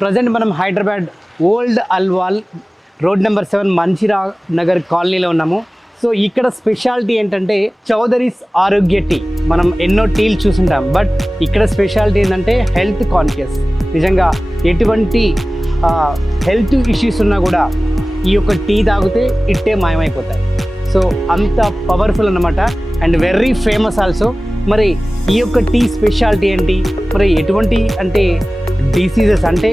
Present మనం Hyderabad old Alwal road number 7 Manchira Nagar కాలనీలో ఉన్నాము. సో ఇక్కడ స్పెషాలిటీ ఏంటంటే చౌదరీస్ ఆరోగ్య టీ. మనం ఎన్నో టీలు చూసుంటాం, బట్ ఇక్కడ స్పెషాలిటీ ఏంటంటే హెల్త్ కాన్షియస్. నిజంగా ఎటువంటి హెల్త్ ఇష్యూస్ ఉన్నా కూడా ఈ యొక్క టీ తాగితే ఇట్టే మాయమైపోతాయి. సో అంత పవర్ఫుల్ అన్నమాట అండ్ వెరీ ఫేమస్ ఆల్సో. మరి ఈ యొక్క టీ స్పెషాలిటీ ఏంటి, మరి ఎటువంటి అంటే డిసీజెస్ అంటే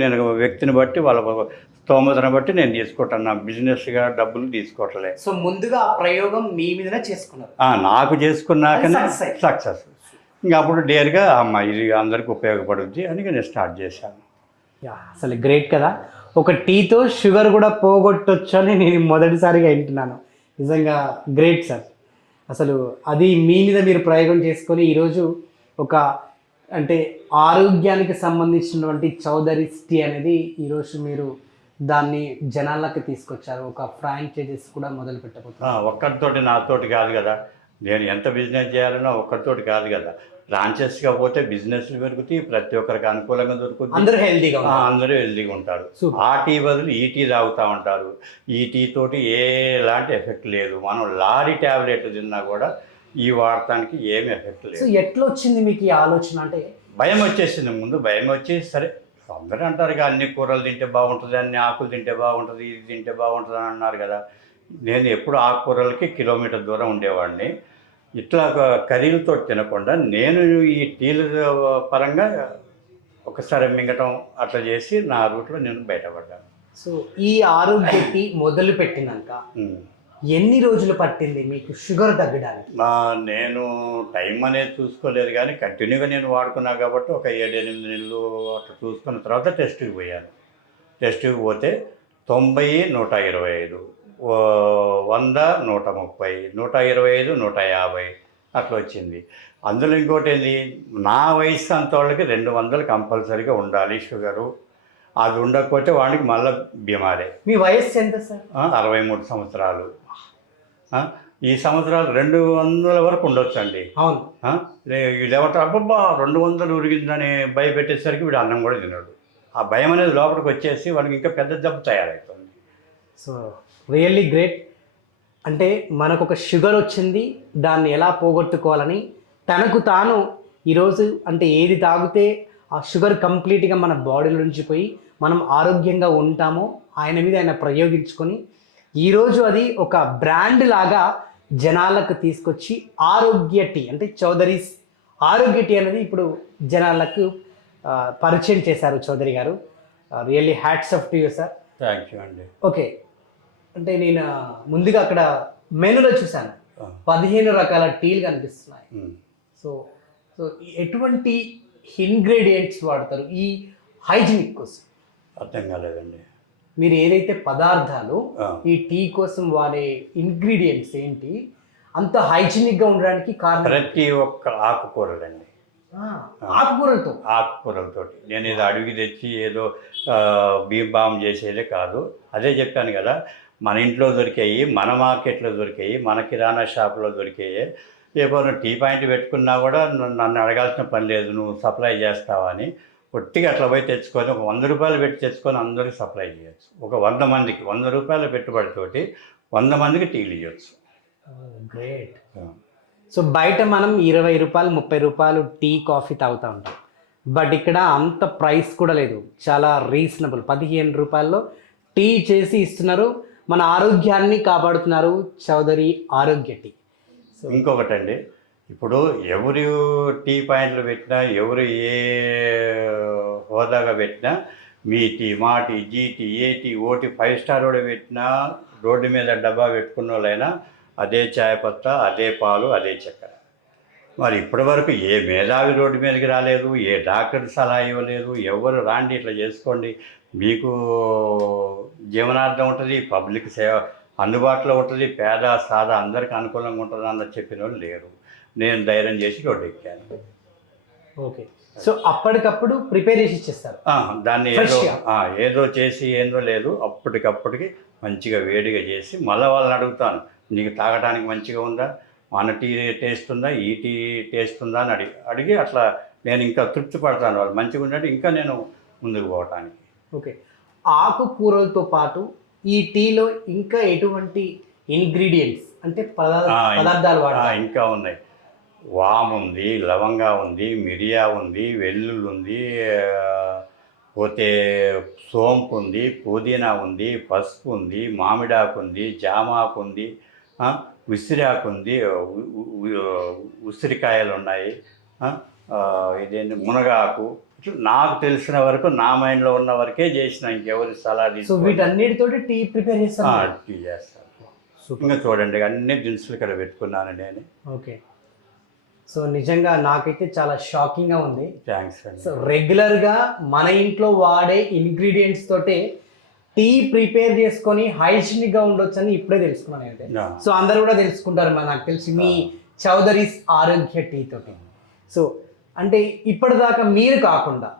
నేను వ్యక్తిని బట్టి వాళ్ళ స్తోమతను బట్టి నేను తీసుకుంటాను. నా బిజినెస్గా డబ్బులు తీసుకోవట్లే. సో ముందుగా ఆ ప్రయోగం మీ మీదనే చేసుకున్నారు. నాకు చేసుకున్నాకనే సక్సెస్. ఇంకా అప్పుడు డేర్గా అమ్మ ఇది అందరికి ఉపయోగపడుద్ది అని నేను స్టార్ట్ చేశాను. అసలు గ్రేట్ కదా, ఒక టీతో షుగర్ కూడా పోగొట్టొచ్చు అని నేను మొదటిసారిగా వింటున్నాను. నిజంగా గ్రేట్ సార్. అసలు అది మీ మీద మీరు ప్రయోగం చేసుకొని ఈరోజు ఒక అంటే ఆరోగ్యానికి సంబంధించినటువంటి చౌదరీస్ టీ అనేది ఈరోజు మీరు దాన్ని జనాలకి తీసుకొచ్చారు. ఒక ఫ్రాంచైజీస్ కూడా మొదలు పెట్టబోతున్నారు. ఒక్కరితోటి నాతోటి కాదు కదా, నేను ఎంత బిజినెస్ చేయాలన్నా ఒక్కరితోటి కాదు కదా, బ్రాంచెస్గా పోతే బిజినెస్లు పెరుగుతాయి, ప్రతి ఒక్కరికి అనుకూలంగా దొరుకుతుంది, అందరూ హెల్తీగా అందరూ హెల్తీగా ఉంటారు. ఆ టీ బదులు ఈ టీ తాగుతూ ఉంటారు. ఈ టీ తోటి ఎలాంటి ఎఫెక్ట్ లేదు. మనం లారీ ట్యాబ్లెట్ తిన్నా కూడా ఈ వాడటానికి ఏమి ఎఫెక్ట్ లేదు. సో ఎట్లా వచ్చింది మీకు ఈ ఆలోచన? అంటే భయం వచ్చేసింది, ముందు భయం వచ్చి సరే అందరూ అంటారు కదా అన్ని కూరలు తింటే బాగుంటుంది, అన్ని ఆకులు తింటే బాగుంటుంది, ఇది తింటే బాగుంటుంది అని అన్నారు కదా. నేను ఎప్పుడు ఆకుకూరలకి కిలోమీటర్ దూరం ఉండేవాడిని. ఇట్లా కర్రీలతో తినకుండా నేను ఈ టీల పరంగా ఒకసారి మింగటం అట్లా చేసి నా రూట్లో నేను బయటపడ్డాను. సో ఈ ఆరోగ్య టీ మొదలు పెట్టినాక ఎన్ని రోజులు పట్టింది మీకు షుగర్ తగ్గడానికి? నేను టైం అనేది చూసుకోలేదు, కానీ కంటిన్యూగా నేను వాడుకున్నా కాబట్టి ఒక 7-8 నెలలు అట్లా చూసుకున్న తర్వాత టెస్ట్కి పోయాను. టెస్ట్కి పోతే 90, 125, 100, 130, 125, 150 అట్లా వచ్చింది. అందులో ఇంకోటి ఏంది, నా వయసు అంత వాళ్ళకి 200 కంపల్సరీగా ఉండాలి షుగరు. అది ఉండకపోతే వాడికి మళ్ళీ బీమారే. మీ వయస్సు ఎంత సార్? 63 సంవత్సరాలు. ఈ సంవత్సరాలు 200 వరకు ఉండొచ్చు అండి. అవును. వీళ్ళెవరు అబ్బబ్బా 200 ఉరిగిందని భయపెట్టేసరికి వీడు అన్నం కూడా తినడు. ఆ భయం అనేది లోపలికి వచ్చేసి వాడికి ఇంకా పెద్ద జబ్బు తయారవుతుంది. So really great. అంటే మనకు ఒక షుగర్ వచ్చింది, దాన్ని ఎలా పోగొట్టుకోవాలని తనకు తాను ఈరోజు అంటే ఏది తాగితే ఆ షుగర్ కంప్లీట్గా మన బాడీలో నుంచి పోయి మనం ఆరోగ్యంగా ఉంటామో ఆయన మీద ఆయన ప్రయోగించుకొని ఈరోజు అది ఒక బ్రాండ్ లాగా జనాలకు తీసుకొచ్చి ఆరోగ్య టీ అంటే చౌదరీస్ ఆరోగ్య టీ అనేది ఇప్పుడు జనాలకు పరిచయం చేశారు చౌదరి గారు. Really hats off to you sir. Thank you అండి. ఓకే, అంటే నేను ముందుగా అక్కడ మెనూలో చూశాను 15 రకాల టీలు కనిపిస్తున్నాయి. సో సో ఎటువంటి ఇంగ్రీడియంట్స్ వాడతారు ఈ హైజీనిక్ కోసం? అర్థం కాలేదండి. మీరు ఏదైతే పదార్థాలు ఈ టీ కోసం వాడే ఇంగ్రీడియంట్స్ ఏంటి, అంత హైజీనిక్గా ఉండడానికి కారణం? ప్రతి ఒక్క ఆకుకూరలండి. ఆకుకూరలతోటి నేను ఏదో అడిగి తెచ్చి ఏదో బీబామ్ చేసేదే కాదు. అదే చెప్పాను కదా, మన ఇంట్లో దొరికాయి, మన మార్కెట్లో దొరికాయి, మన కిరాణా షాపులో దొరికాయి. ఏమైనా టీ పాయింట్ పెట్టుకున్నా కూడా నన్ను అడగాల్సిన పని లేదు, నువ్వు సప్లై చేస్తావా అని. ఒట్టిగా అట్లా పోయి తెచ్చుకొని ఒక 100 రూపాయలు పెట్టి తెచ్చుకొని అందరికీ సప్లై చేయొచ్చు. ఒక 100 మందికి 100 రూపాయల పెట్టుబడితోటి 100 మందికి టీలు ఇవ్వచ్చు. గ్రేట్. సో బయట మనం 20 రూపాయలు 30 రూపాయలు టీ కాఫీ తాగుతూ ఉంటాం, బట్ ఇక్కడ అంత ప్రైస్ కూడా లేదు, చాలా రీజనబుల్. 15 రూపాయల్లో టీ చేసి ఇస్తున్నారు, మన ఆరోగ్యాన్ని కాపాడుతున్నారు చౌదరి ఆరోగ్య టీ. ఇంకొకటండి, ఇప్పుడు ఎవరు టీ పాయింట్లు పెట్టినా, ఎవరు ఏ హోదాగా పెట్టినా, మీ టీ, మా టీ, జీటీ, ఏటీ, ఓటీ 5 స్టార్ కూడా పెట్టినా, రోడ్డు మీద డబ్బా పెట్టుకున్న వాళ్ళైనా అదే చాయ్ పత్తా, అదే పాలు, అదే చక్కెర. మరి ఇప్పటి వరకు ఏ మేధావి రోడ్డు మీదకి రాలేదు, ఏ డాక్టర్ సలహా ఇవ్వలేదు. ఎవరు రాండి ఇట్లా చేసుకోండి, మీకు జీవనార్థం ఉంటుంది, పబ్లిక్ సేవ అందుబాటులో ఉంటుంది, పేద సాదా అందరికీ అనుకూలంగా ఉంటుంది అన్న చెప్పిన వాళ్ళు లేరు. నేను ధైర్యం చేసి రోడ్డు ఎక్కాను. ఓకే, సో అప్పటికప్పుడు ప్రిపేర్ చేసి ఇచ్చేస్తారు దాన్ని. ఏదో చేసి ఏందో లేదు, అప్పటికప్పటికి మంచిగా వేడిగా చేసి మళ్ళీ వాళ్ళని అడుగుతాను, నీకు తాగడానికి మంచిగా ఉందా, మన టీ టేస్ట్ ఉందా, ఈ టీ టేస్ట్ ఉందా అని అడిగి అట్లా నేను ఇంకా తృప్తి పడతాను. వాళ్ళు మంచిగా ఉన్నట్టు ఇంకా నేను ముందుకు పోవటానికి. ఓకే, ఆకుకూరలతో పాటు ఈ టీలో ఇంకా ఎటువంటి ఇంగ్రీడియంట్స్ అంటే పదార్థాలు వాడతారు? ఇంకా ఉన్నాయి. వాము ఉంది, లవంగా ఉంది, మిరియా ఉంది, వెల్లుల్లి ఉంది, పోతే సోంపు ఉంది, పుదీనా ఉంది, పసుపు ఉంది, మామిడాకు ఉంది, జామాకు ఉంది, ఉసిరాకు ఉంది, ఉసిరికాయలు ఉన్నాయి, ఇదేంటి మునగాకు. నాకు తెలిసిన వరకు నా మైండ్లో ఉన్న వరకే చేసిన, ఇంకెవరి సలహా తీసుకు వీటన్నిటితోటి టీ ప్రిపేర్ చేస్తాను. టీ చేస్తాను. ఇంకా చూడండి, అన్ని దినుసులు ఇక్కడ పెట్టుకున్నాను నేను. ఓకే, సో నిజంగా నాకైతే చాలా షాకింగ్గా ఉంది. థ్యాంక్స్ అండి. సో రెగ్యులర్గా మన ఇంట్లో వాడే ఇంగ్రీడియంట్స్ తోటే టీ ప్రిపేర్ చేసుకొని హైజీనిక్గా ఉండొచ్చు అని ఇప్పుడే తెలుసుకున్నాను అయితే. సో అందరు కూడా తెలుసుకుంటారు నాకు తెలిసి మీ చౌదరీస్ ఆరోగ్య టీ తోటి. సో అంటే ఇప్పటిదాకా మీరు కాకుండా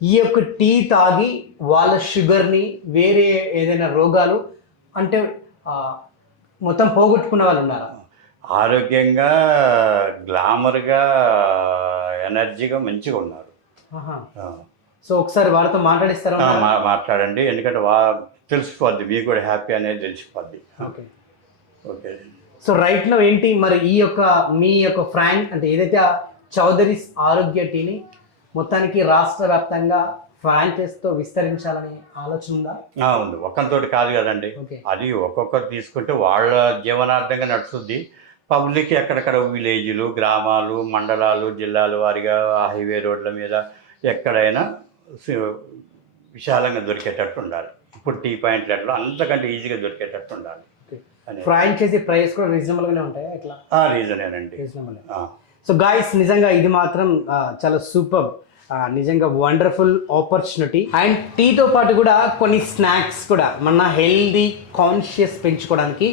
ఈ యొక్క టీ తాగి వాళ్ళ షుగర్ని, వేరే ఏదైనా రోగాలు అంటే మొత్తం పోగొట్టుకున్న వాళ్ళు ఉన్నారా? ఆరోగ్యంగా, గ్లామర్గా, ఎనర్జీగా మంచిగా ఉన్నారు. ఆ. సో ఒకసారి వారితో మాట్లాడిస్తారా? మాట్లాడండి, ఎందుకంటే తెలిసిపోద్ది, మీకు కూడా హ్యాపీ అనేది తెలిసిపోద్ది. Okay okay. సో రైట్లో ఏంటి మరి ఈ యొక్క మీ యొక్క అంటే ఏదైతే చౌదరీస్ ఆరోగ్య టీని మొత్తానికి రాష్ట్ర వ్యాప్తంగా ఫ్రాంచైజ్తో విస్తరించాలని ఆలోచన ఉందా? ఉంది, ఒక్కరితోటి కాదు కదండి. అది ఒక్కొక్కరు తీసుకుంటే వాళ్ళ జీవనార్థంగా నడుస్తుంది. పబ్లిక్ ఎక్కడెక్కడ విలేజ్లు, గ్రామాలు, మండలాలు, జిల్లాల వారిగా హైవే రోడ్ల మీద ఎక్కడైనా విశాలంగా దొరికేటట్టు ఉండాలి. ఇప్పుడు టీ పాయింట్లలో అంతకంటే ఈజీగా దొరికేటట్టు ఉండాలి. ఫ్రాంచైజీ ప్రైస్ కూడా రీజనబుల్గానే ఉంటాయి అట్లా? రీజనేనండి. సో గాయస్, నిజంగా ఇది మాత్రం చాలా సూపర్, నిజంగా వండర్ఫుల్ ఆపర్చునిటీ. అండ్ టీతో పాటు కూడా కొన్ని స్నాక్స్ కూడా మన హెల్దీ కాన్షియస్ పెంచుకోవడానికి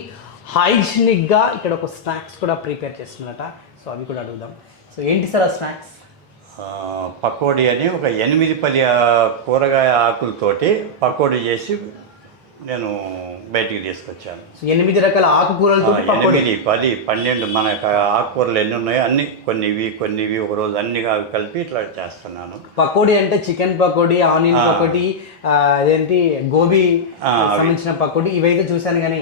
హైజీనిక్గా ఇక్కడ ఒక స్నాక్స్ కూడా ప్రిపేర్ చేస్తున్నట. సో అవి కూడా అడుగుదాం. సో ఏంటి సార్ ఆ స్నాక్స్? పకోడీ అని ఒక 8-10 కూరగాయ ఆకులతోటి పకోడీ చేసి నేను బయటికి తీసుకొచ్చాను. 8 రకాల ఆకుకూరలతో 8, 10, 12 మన ఆకుకూరలు ఎన్ని ఉన్నాయో అన్ని, కొన్ని ఒక రోజు అన్ని కలిపి ఇట్లా చేస్తున్నాను. పకోడీ అంటే చికెన్ పకోడీ, ఆనియన్ పకోడీ, అదేంటి గోబీ సంబంధించిన పకోడీ ఇవైతే చూశాను, కానీ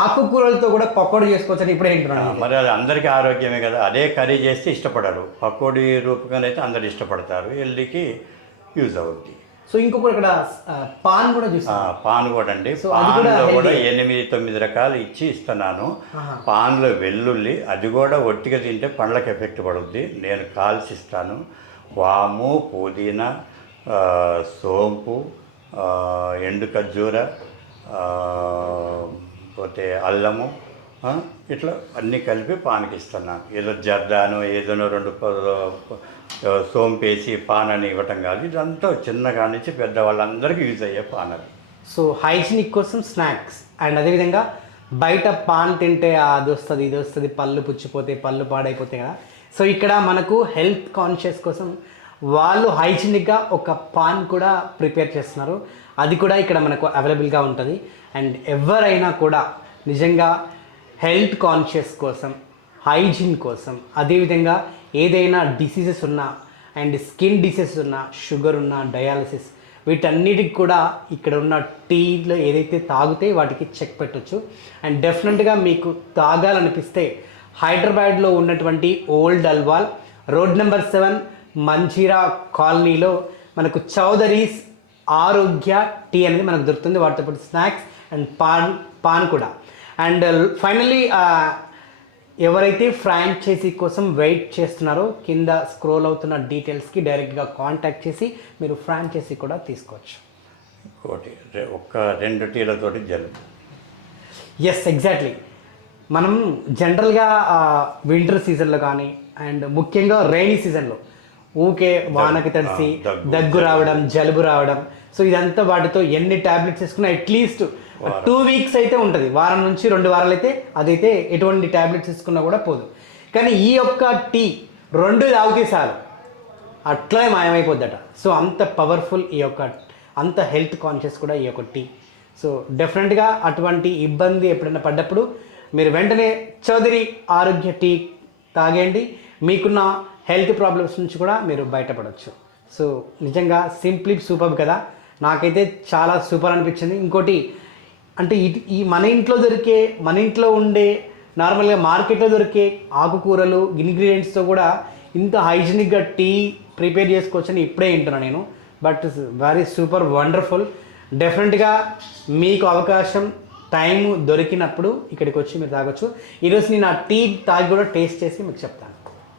ఆకుకూరలతో కూడా పకోడీ చేసుకోవచ్చని ఇప్పుడే ఏంటున్నాను. మరి అది అందరికీ ఆరోగ్యమే కదా, అదే కర్రీ చేస్తే ఇష్టపడరు. పకోడీ రూపంగా అయితే అందరు ఇష్టపడతారు, హెల్దీకి యూజ్ అవుద్ది. సో ఇంకొకటి ఇక్కడ పాన్ కూడా చూస్తాను. పాన్ కూడా అండి, పాన్లో కూడా 8-9 రకాలు ఇస్తున్నాను. పాన్లో వెల్లుల్లి, అది కూడా ఒట్టిగా తింటే పండ్లకు ఎఫెక్ట్ పడుద్ది, నేను కాల్చి ఇస్తాను. వాము, పుదీనా, సోంపు, ఎండు ఖర్జూర, పోతే అల్లము, ఇట్లా అన్నీ కలిపి పాన్కి ఇస్తున్నాను. ఏదో జర్దాను ఏదోనో 2 సోంపేసి పాన్ అని ఇవ్వటం కాదు, ఇదంతా చిన్నగా నుంచి పెద్దవాళ్ళందరికీ యూజ్ అయ్యే పాన్ అది. సో హైజీనిక్ కోసం స్నాక్స్, అండ్ అదేవిధంగా బయట పాన్ తింటే అది వస్తుంది ఇది వస్తుంది, పళ్ళు పుచ్చిపోతే, పళ్ళు పాడైపోతాయి కదా. సో ఇక్కడ మనకు హెల్త్ కాన్షియస్ కోసం వాళ్ళు హైజీనిక్గా ఒక పాన్ కూడా ప్రిపేర్ చేస్తున్నారు, అది కూడా ఇక్కడ మనకు అవైలబుల్గా ఉంటుంది. అండ్ ఎవరైనా కూడా నిజంగా హెల్త్ కాన్షియస్ కోసం, హైజీన్ కోసం, అదేవిధంగా ఏదైనా డిసీజెస్ ఉన్నా, అండ్ స్కిన్ డిసీజెస్ ఉన్నా, షుగర్ ఉన్నా, డయాలసిస్, వీటన్నిటికి కూడా ఇక్కడ ఉన్న టీలో ఏదైతే తాగితే వాటికి చెక్ పెట్టవచ్చు. అండ్ డెఫినెట్గా మీకు తాగాలనిపిస్తే హైదరాబాద్లో ఉన్నటువంటి ఓల్డ్ అల్వాల్ రోడ్ నెంబర్ 7 మంచిరా కాలనీలో మనకు చౌదరీస్ ఆరోగ్య టీ అనేది మనకు దొరుకుతుంది. వాటితో పాటు స్నాక్స్ అండ్ పాన్ కూడా. అండ్ ఫైనల్లీ ఎవరైతే ఫ్రాంచైజీ కోసం వెయిట్ చేస్తున్నారో కింద స్క్రోల్ అవుతున్న డీటెయిల్స్కి డైరెక్ట్గా కాంటాక్ట్ చేసి మీరు ఫ్రాంచైజీ కూడా తీసుకోవచ్చు. ఒకటి 2 టీలతోటి జలుబు. Yes, exactly. మనం జనరల్గా వింటర్ సీజన్లో కానీ అండ్ ముఖ్యంగా రైనీ సీజన్లో ఊకే వానకి తడిసి దగ్గు రావడం, జలుబు రావడం, సో ఇదంతా వాటితో ఎన్ని ట్యాబ్లెట్స్ వేసుకున్నా అట్లీస్ట్ 2 వీక్స్ అయితే ఉంటుంది, వారం నుంచి 2 వారాలు అయితే అదైతే ఎటువంటి ట్యాబ్లెట్స్ తీసుకున్నా కూడా పోదు. కానీ ఈ యొక్క టీ 2 తాగితే చాలు, అట్లే మాయమైపోద్దట. సో అంత పవర్ఫుల్ ఈ యొక్క, అంత హెల్త్ కాన్షియస్ కూడా ఈ యొక్క టీ. సో డెఫినెట్గా అటువంటి ఇబ్బంది ఎప్పుడైనా పడ్డప్పుడు మీరు వెంటనే చౌదరి ఆరోగ్య టీ తాగండి, మీకున్న హెల్త్ ప్రాబ్లమ్స్ నుంచి కూడా మీరు బయటపడవచ్చు. సో నిజంగా సింప్లీ సూపర్ కదా, నాకైతే చాలా సూపర్ అనిపించింది. ఇంకోటి అంటే ఈ మన ఇంట్లో ఉండే నార్మల్గా మార్కెట్లో దొరికే ఆకుకూరలు ఇంగ్రీడియంట్స్తో కూడా ఇంత హైజీనిక్గా టీ ప్రిపేర్ చేసుకోవచ్చని ఇప్పుడే వింటున్నాను నేను. But very super wonderful. డెఫినెట్గా మీకు అవకాశం, టైం దొరికినప్పుడు ఇక్కడికి వచ్చి మీరు తాగొచ్చు. ఈరోజు నేను ఆ టీ తాగి కూడా టేస్ట్ చేసి మీకు చెప్తాను.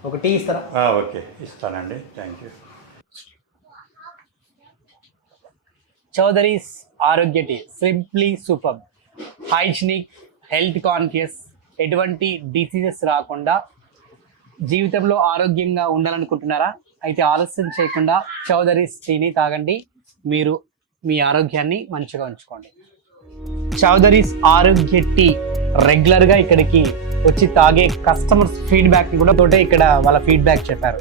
ఒక టీ ఇస్తారా? ఓకే, ఇస్తానండి, thank you. Chaudhary's Arogya tea simply super, hygienic, health conscious, ఎటువంటి డిసీజెస్ రాకుండా జీవితంలో ఆరోగ్యంగా ఉండాలనుకుంటున్నారా? అయితే ఆలస్యం చేయకుండా చౌదరీస్ టీని తాగండి, మీరు మీ ఆరోగ్యాన్ని మంచిగా ఉంచుకోండి. చౌదరీస్ ఆరోగ్య టీ రెగ్యులర్గా ఇక్కడికి వచ్చి తాగే కస్టమర్స్ ఫీడ్బ్యాక్ కూడా తోటే ఇక్కడ వాళ్ళ ఫీడ్బ్యాక్ చెప్పారు.